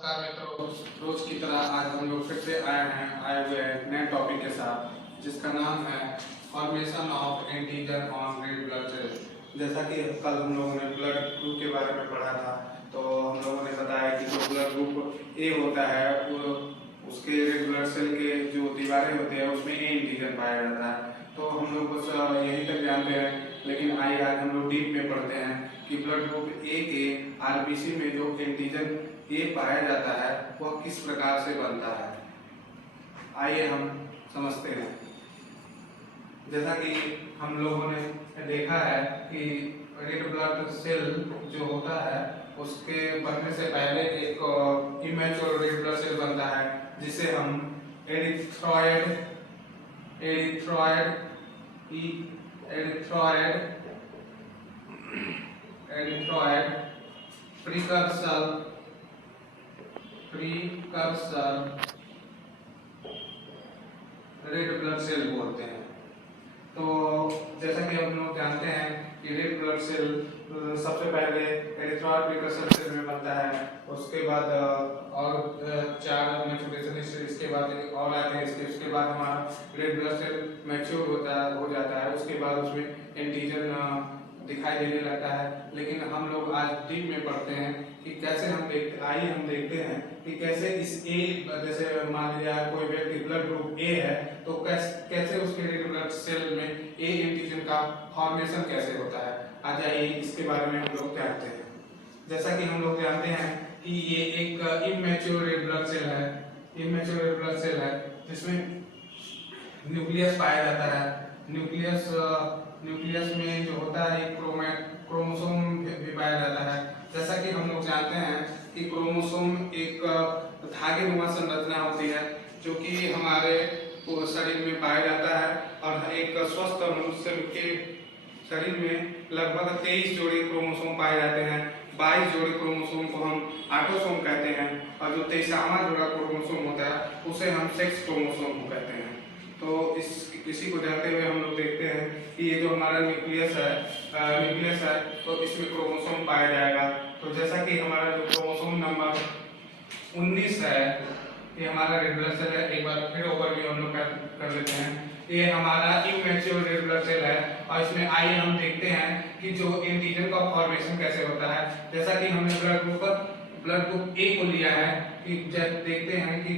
नमस्कार मित्रों, रोज की तरह आज हम लोग फिर से आए हुए हैं नए टॉपिक के साथ जिसका नाम है formation of antigen on red blood cell. जैसा कि कल हम लोगों ने ब्लड ग्रुप के बारे में पढ़ा था, तो हम लोगों ने बताया कि जो ब्लड ग्रुप ए होता है वो उसके रेड ब्लड सेल के जो दीवारें होते हैं उसमें ए एंटीजन पाया जाता है। तो हम लोग बस यहीं तक जानते हैं, लेकिन आइए आज हम लोग डीप में पढ़ते हैं कि ब्लड ग्रुप ए के आरबीसी में जो एंटीजन ए पाया जाता है वह किस प्रकार से बनता है। आइए हम समझते हैं। जैसा कि हम लोगों ने देखा है कि रेड ब्लड सेल जो होता है उसके बनने से पहले एक इमेच्योर रेड ब्लड सेल बनता है जिसे हम एरिथ्रॉयड प्रीकर्सर रेड ब्लड सेल बोलते हैं। तो जैसा कि हम लोग जानते हैं कि रेड ब्लड सेल सबसे पहले एरिथ्रॉयड प्रीकर्सर सेल में बनता है, उसके बाद और चार छोटे छोटे इसके बाद और आते हैं, उसके बाद हमारा रेड ब्लड सेल मैच्योर हो जाता है, उसके बाद उसमें एंटीजन दिखाई देने लगता है। लेकिन हम लोग आज डीप में पढ़ते हैं कि कैसे आइए हम देखते हैं कि कैसे इस ए, जैसे मान लिया कोई व्यक्ति ब्लड ग्रुप ए है तो कैसे उसके रेड ब्लड सेल में ए एंटीजन का फॉर्मेशन कैसे होता है। आ जाइए इसके बारे में हम लोग जानते हैं। जैसा कि हम लोग जानते हैं कि ये एक इमेच्योर रेड ब्लड सेल है जिसमें न्यूक्लियस पाया जाता है। न्यूक्लियस में जो होता है एक क्रोमोसोम भी पाया जाता है। जैसा कि हम लोग जानते हैं कि क्रोमोसोम एक धागेनुमा संरचना होती है जो कि हमारे शरीर में पाया जाता है, और एक स्वस्थ मनुष्य के शरीर में लगभग 23 जोड़े क्रोमोसोम पाए जाते हैं। 22 जोड़े क्रोमोसोम को हम ऑटोसोम कहते हैं, और जो 23वां जोड़ा क्रोमोसोम होता है उसे हम सेक्स क्रोमोसोम कहते हैं। तो इसी को जानते हुए हम लोग देखते हैं कि ये जो हमारा न्यूक्लियस है तो इसमें क्रोमोसोम पाया जाएगा। तो जैसा कि हमारा जो क्रोमोसोम नंबर 19 है, ये हमारा रेड ब्लड सेल है। एक बार फिर ओवरव्यू हम लोग कर लेते हैं। ये हमारा इमेच्योर रेड ब्लड सेल है, और इसमें आइए हम देखते हैं कि जो एंटीजन का फॉर्मेशन कैसे होता है। जैसा कि हमने ब्लड ग्रुप ए को लिया है कि देखते हैं कि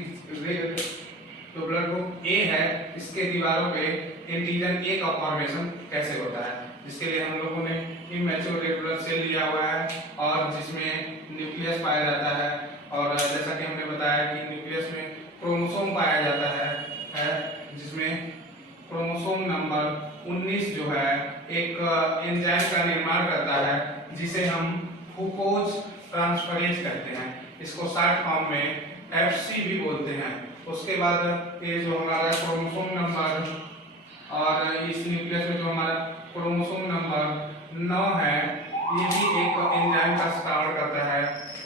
तो ब्लड ग्रुप ए है, इसके दीवारों पे एंटीजन ए का फॉर्मेशन कैसे होता है, जिसके लिए हम लोगों ने इमेच्योर रेड ब्लड सेल लिया हुआ है और जिसमें न्यूक्लियस पाया जाता है। और जैसा कि हमने बताया कि न्यूक्लियस में क्रोमोसोम पाया जाता है जिसमें क्रोमोसोम नंबर 19 जो है एक एंजाइम का निर्माण करता है जिसे हम फ्रूक्टोज ट्रांसफरेज कहते हैं। इसको शॉर्ट फॉर्म में एफसी भी बोलते हैं। उसके बाद ये जो हमारा क्रोमोसोम नंबर, और इस न्यूक्लियस में जो हमारा क्रोमोसोम नंबर 9 है, ये भी एक एंजाइम का स्टार्ट करता है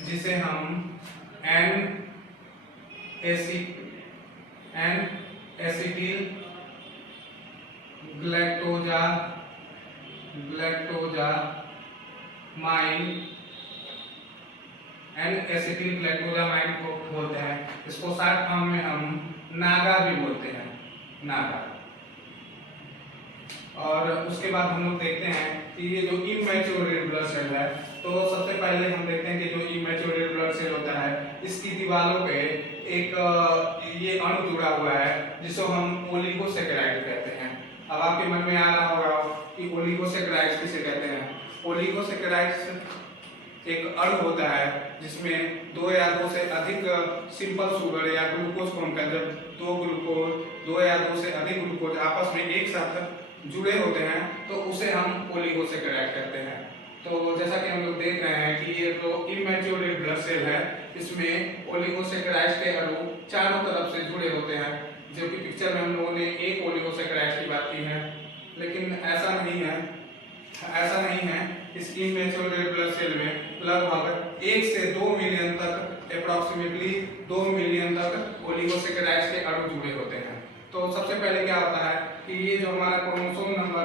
जिसे हम एन एसिटिल ग्लैक्टोजामाइन को बोलते हैं। इसको शॉर्ट फॉर्म में हम नागा भी बोलते हैं, नागा। और उसके बाद हम लोग देखते हैं कि ये जो इमेच्योर रेड ब्लड सेल है, तो सबसे पहले हम देखते हैं कि जो इमेच्योर रेड ब्लड सेल होता है इसकी दीवारों पे एक ये अणु जुड़ा हुआ है जिसको हम ओलिगोसैकेराइड कहते हैं। अब आपके मन में आ रहा होगा कि ओलिगोसैकेराइड्स किसे कहते हैं। ओलिगोसैकेराइड्स एक अणु होता है जिसमें 2 या 2 से अधिक सिंपल शुगर या ग्लूकोज को हम कहते हैं, 2 या 2 से अधिक ग्लूकोज आपस में एक साथ जुड़े होते हैं तो उसे हम ओलिगोसैकेराइड कहते हैं। तो जैसा कि हम लोग देख रहे हैं कि ये जो इमेच्योर रेड ब्लड सेल है इसमें ओलिगोसैकेराइड्स के अणु चारों तरफ से जुड़े होते हैं, जो कि पिक्चर में हम लोगों ने एक ओलिगोसैकेराइड की बात की है, लेकिन ऐसा नहीं है। इस इमेच्योर रेड ब्लड सेल में लगभग 1 से 2 मिलियन तक, अप्रॉक्सीमेटली 2 मिलियन तक ओलिगोसैकेराइड्स के अणु जुड़े होते हैं। तो सबसे पहले क्या होता है कि ये जो हमारा क्रोमोसोम नंबर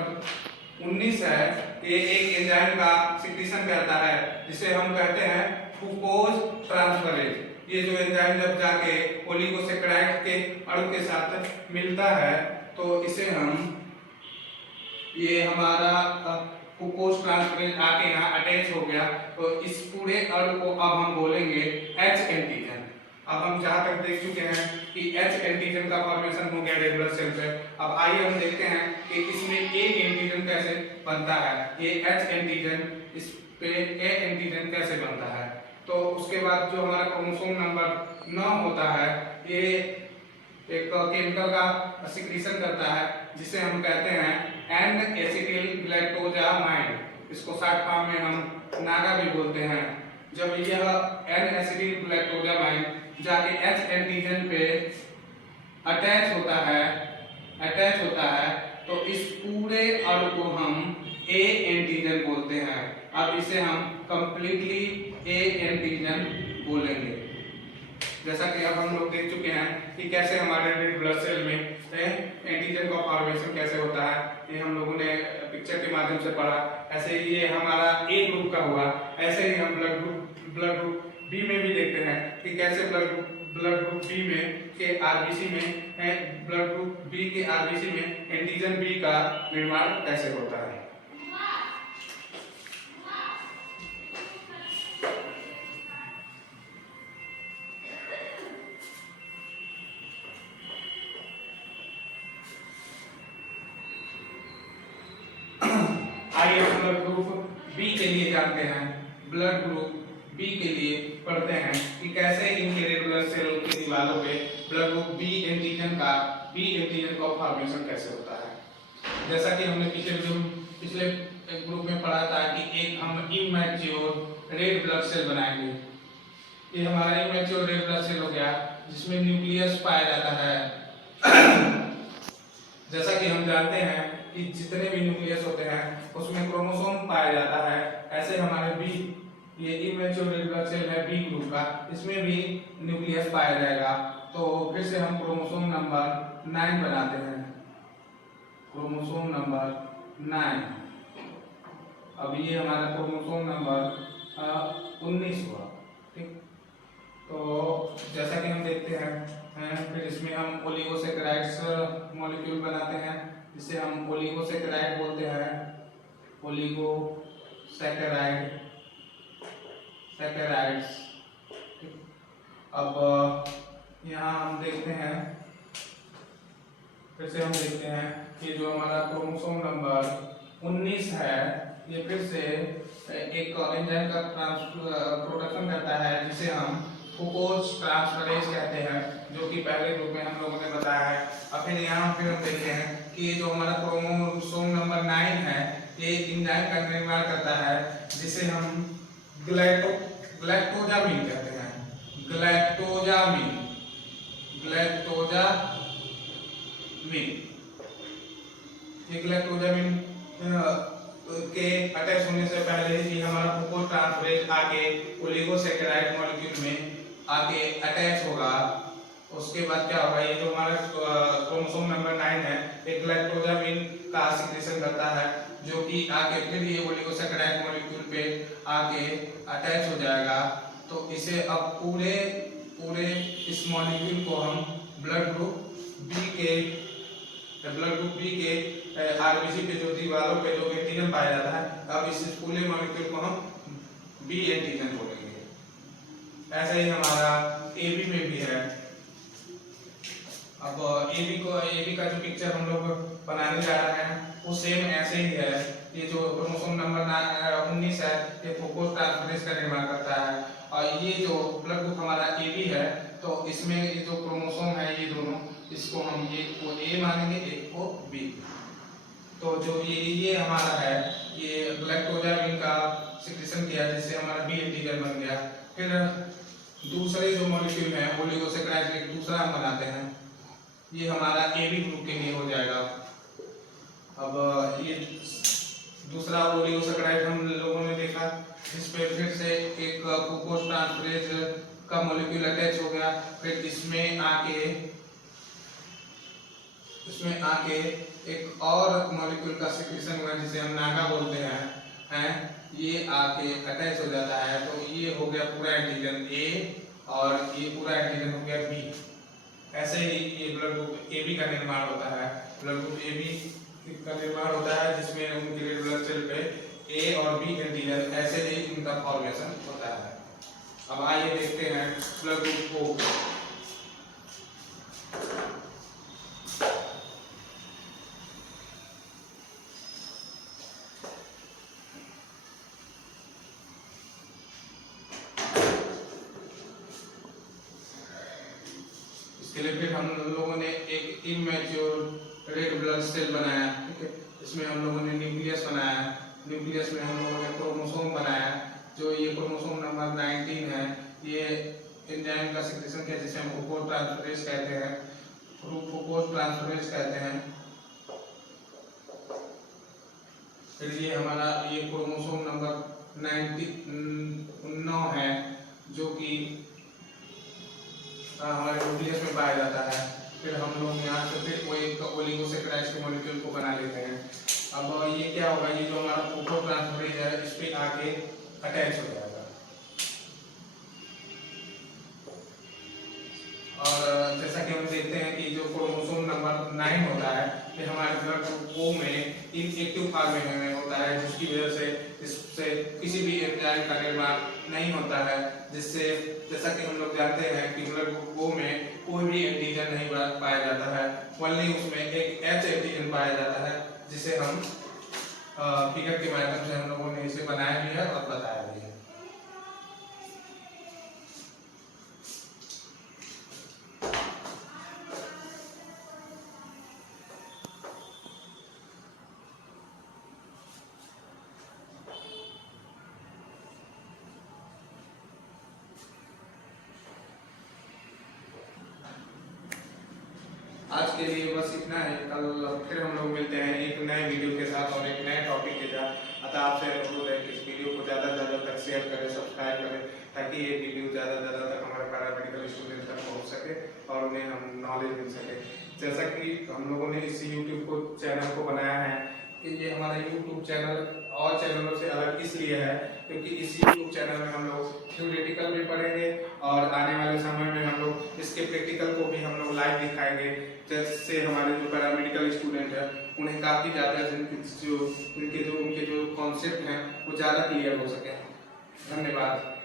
19 है, ये एक एंजाइम का सिक्रीशन करता है जिसे हम कहते हैं फ्रूक्टोज ट्रांसफरेज। ये जो एंजाइम जब जाके ओलिगोसैकेराइड के अणु के साथ मिलता है तो इसे हम, ये हमारा ग्लूकोज ट्रांसफरेज आके यहाँ अटैच हो गया, तो इस पूरे अणु को अब हम बोलेंगे H एंटीजन। अब हम जहाँ तक देख चुके हैं कि H एंटीजन का फॉर्मेशन हो गया रेड ब्लड सेल पे। अब आइए हम देखते हैं कि इसमें A एंटीजन कैसे बनता है, ये H एंटीजन इस पे A एंटीजन कैसे बनता है। तो उसके बाद जो हमारा क्रोमोसोम नंबर 9 होता है, ये एक केमिकल का सिक्रीशन करता है जिसे हम कहते हैं एंड एसिटिल ग्लाइकोजामाइन, इसको शॉर्ट फॉर्म में हम नागा भी बोलते हैं। जब यह एंड एसिटिल ग्लाइकोजामाइन जाके H एंटीजन पे अटैच होता है तो इस पूरे अणु को हम A एंटीजन बोलते हैं। अब इसे हम कंप्लीटली A एंटीजन बोलेंगे। जैसा कि अब हम लोग देख चुके हैं कि कैसे हमारे रेड ब्लड सेल में एंटीजन का फॉर्मेशन कैसे होता है, ये हम लोगों ने पिक्चर के माध्यम से पढ़ा। ऐसे ही ये हमारा A ग्रुप का हुआ, ऐसे ही हम ब्लड ग्रुप B में भी देखते हैं कि कैसे ब्लड ग्रुप B में के आरबीसी में ब्लड ग्रुप B के आरबीसी में एंटीजन B का निर्माण कैसे होता है। आइए ब्लड ग्रुप बी के लिए जानते हैं। ब्लड ग्रुप बी के लिए पढ़ते हैं कि कैसे इनके रेड ब्लड सेल की दीवारों पे ब्लड ग्रुप बी एंटीजन का फॉर्मेशन कैसे होता है। जैसा कि हमने पिछले ग्रुप में पढ़ा था कि एक हम इमैच्योर रेड ब्लड सेल बनाएंगे। ये हमारा इमैच्योर रेड ब्लड सेल हो गया जिसमें न्यूक्लियस पाया जाता है। जैसा कि हम जानते हैं कि जितने भी न्यूक्लियस होते हैं उसमें क्रोमोसोम पाया जाता है। ऐसे हमारे बी, ये इमैच्योर रेड ब्लड सेल है बी ग्रुप का, इसमें भी न्यूक्लियस पाया जाएगा। तो फिर से हम क्रोमोसोम नंबर 9 बनाते हैं, क्रोमोसोम नंबर 9। अब ये हमारा क्रोमोसोम नंबर 19 हुआ, ठीक। तो जैसा कि हम देखते हैं फिर इसमें हम ओलिगोसैकेराइड्स मॉलिक्यूल बनाते हैं जिसे हम ओलिगोसैकेराइड बोलते हैं, सैकेराइड्स। अब यहाँ हम देखते हैं, फिर से हम देखते हैं कि जो हमारा क्रोमोसोम नंबर 19 है ये फिर से एक एंजाइम का प्रोडक्शन करता है जिसे हम ग्लूकोज ट्रांसफरेज कहते हैं, जो कि पहले ग्रुप में हम लोगों ने बताया है। अब फिर यहाँ फिर हम देखते हैं कि ये जो हमारा क्रोमोसोम नंबर 9 है ये एंजाइम का निर्माण करता है जिसे हम ग्लाइकोजामिन कहते हैं, ग्लाइकोजामिन ये ग्लाइकोजामिन के अटैच होने से पहले ही हमारा ग्लूकोज ट्रांसफरेज आके ओलिगोसैकेराइड मॉलिक्यूल में आके अटैच होगा। उसके बाद क्या होगा, ये जो हमारा क्रोमोसोम नंबर 9 है एक ग्लाइकोजामिन का सिक्रीशन करता है जो कि आके फिर ये ओलिगोसैकेराइड मॉलिक्यूल पे आके अटैच हो जाएगा। तो इसे अब पूरे इस मॉलिक्यूल को हम ब्लड ग्रुप बी के आरबीसी पे जो दीवारों पे जो एंटीजन पाया जाता है, अब इस पूरे मॉलिक्यूल को हम बी एंटीजन बोलेंगे। ऐसा ही हमारा एबी में भी है। अब एबी का जो पिक्चर हम लोग बनाने जा रहे हैं वो सेम ऐसे ही है। ये जो क्रोमोसोम नंबर 19 है ये ग्लूकोज ट्रांसफरेज का निर्माण करता है, और ये जो ब्लड ग्रुप हमारा एबी है तो इसमें ये जो क्रोमोसोम है ये दोनों, इसको हम एक को ए मानेंगे एक को बी। तो जो ये हमारा है ये ग्लाइकोजामिन का सिक्रीशन किया जिससे हमारा बी एंटीजन बन गया। फिर दूसरे जो मॉलिक्यूल है ओलिगोसैकेराइड एक दूसरा हम बनाते हैं, ये हमारा एबी ग्रुप के लिए हो जाएगा। अब ये दूसरा ओलिगोसैकेराइड हम लोगों ने देखा जिसपे फिर से एक ग्लूकोज ट्रांसफरेज का मॉलिक्यूल अटैच हो गया। फिर इसमें आके एक और मॉलिक्यूल का सिक्रीशन हुआ जिसे हम नागा बोलते हैं, ये आके अटैच हो जाता है। तो ये हो गया पूरा एंटीजन ए और ये पूरा एंटीजन हो गया बी। ऐसे ही ये ब्लड ग्रुप ए बी का निर्माण होता है। ब्लड ग्रुप ए बी का निर्माण होता है जिसमें उनके रेड ब्लड सेल पे ए और बी एंटीजन ऐसे ही इनका फॉर्मेशन होता है। अब आइए देखते हैं ब्लड ग्रुप ओ। इसके लिए फिर हम लोगों ने एक इमैच्योर रेड ब्लड सेल बनाया, ठीक है। इसमें हम लोगों ने न्यूक्लियस बनाया, न्यूक्लियस में हम लोगों ने क्रोमोसोम बनाया, जो ये क्रोमोसोम नंबर 19 है। ये एंजाइम का सिक्रेशन है जिसे हम ग्लूकोज ट्रांसफरेज कहते हैं, ग्लूकोज ट्रांसफरेज कहते हैं। फिर ये हमारा ये क्रोमोसोम नंबर 9 है जो कि हमारे न्यूक्लियस में पाया जाता है। फिर हम लोग यहाँ से फिर वो एक ओलिगोसैकेराइड्स के मॉलिक्यूल को बना लेते हैं। अब ये क्या होगा, ये जो हमारा ग्लूकोज ट्रांसफरेज है इस पे आके अटैच हो जाएगा और जैसा कि हम देखते हैं कि जो क्रोमोसोम नंबर 9 होता है ये हमारे ब्लड ग्रुप ओ में इनएक्टिव फॉर्म में होता है, जिसकी वजह से इससे किसी भी एंजाइम का निर्माण नहीं होता है। जिससे जैसा कि हम लोग जानते हैं कि ब्लड ग्रुप ओ में कोई भी एंटीजन नहीं पाया जाता है, ओनली उसमें एक एच एंटीजन पाया जाता है, जिसे हम फिगर के माध्यम से हम लोगों ने इसे बनाया भी है और बताया भी है। आज के लिए बस इतना है। कल फिर हम लोग मिलते हैं एक नए वीडियो के साथ और एक नए टॉपिक के साथ। अतः आपसे अनुरोध है कि इस वीडियो को ज़्यादा से ज़्यादा तक शेयर करें, सब्सक्राइब करें, ताकि ये वीडियो ज़्यादा से ज़्यादा तक हमारे पैरामेडिकल स्टूडेंट तक पहुँच सके और उन्हें हम नॉलेज मिल सके। जैसा कि हम लोगों ने इस यूट्यूब चैनल को बनाया है कि ये हमारा यूट्यूब चैनल और चैनलों से अलग इसलिए है क्योंकि इस यूट्यूब चैनल में हम लोग थ्योरेटिकल भी पढ़ेंगे और आने वाले समय में हम लोग इसके प्रैक्टिकल को भी हम लोग लाइव दिखाएंगे, जिससे हमारे जो पैरामेडिकल स्टूडेंट हैं उन्हें काफ़ी ज़्यादा उनके जो कॉन्सेप्ट हैं वो ज़्यादा क्लियर हो सके। धन्यवाद।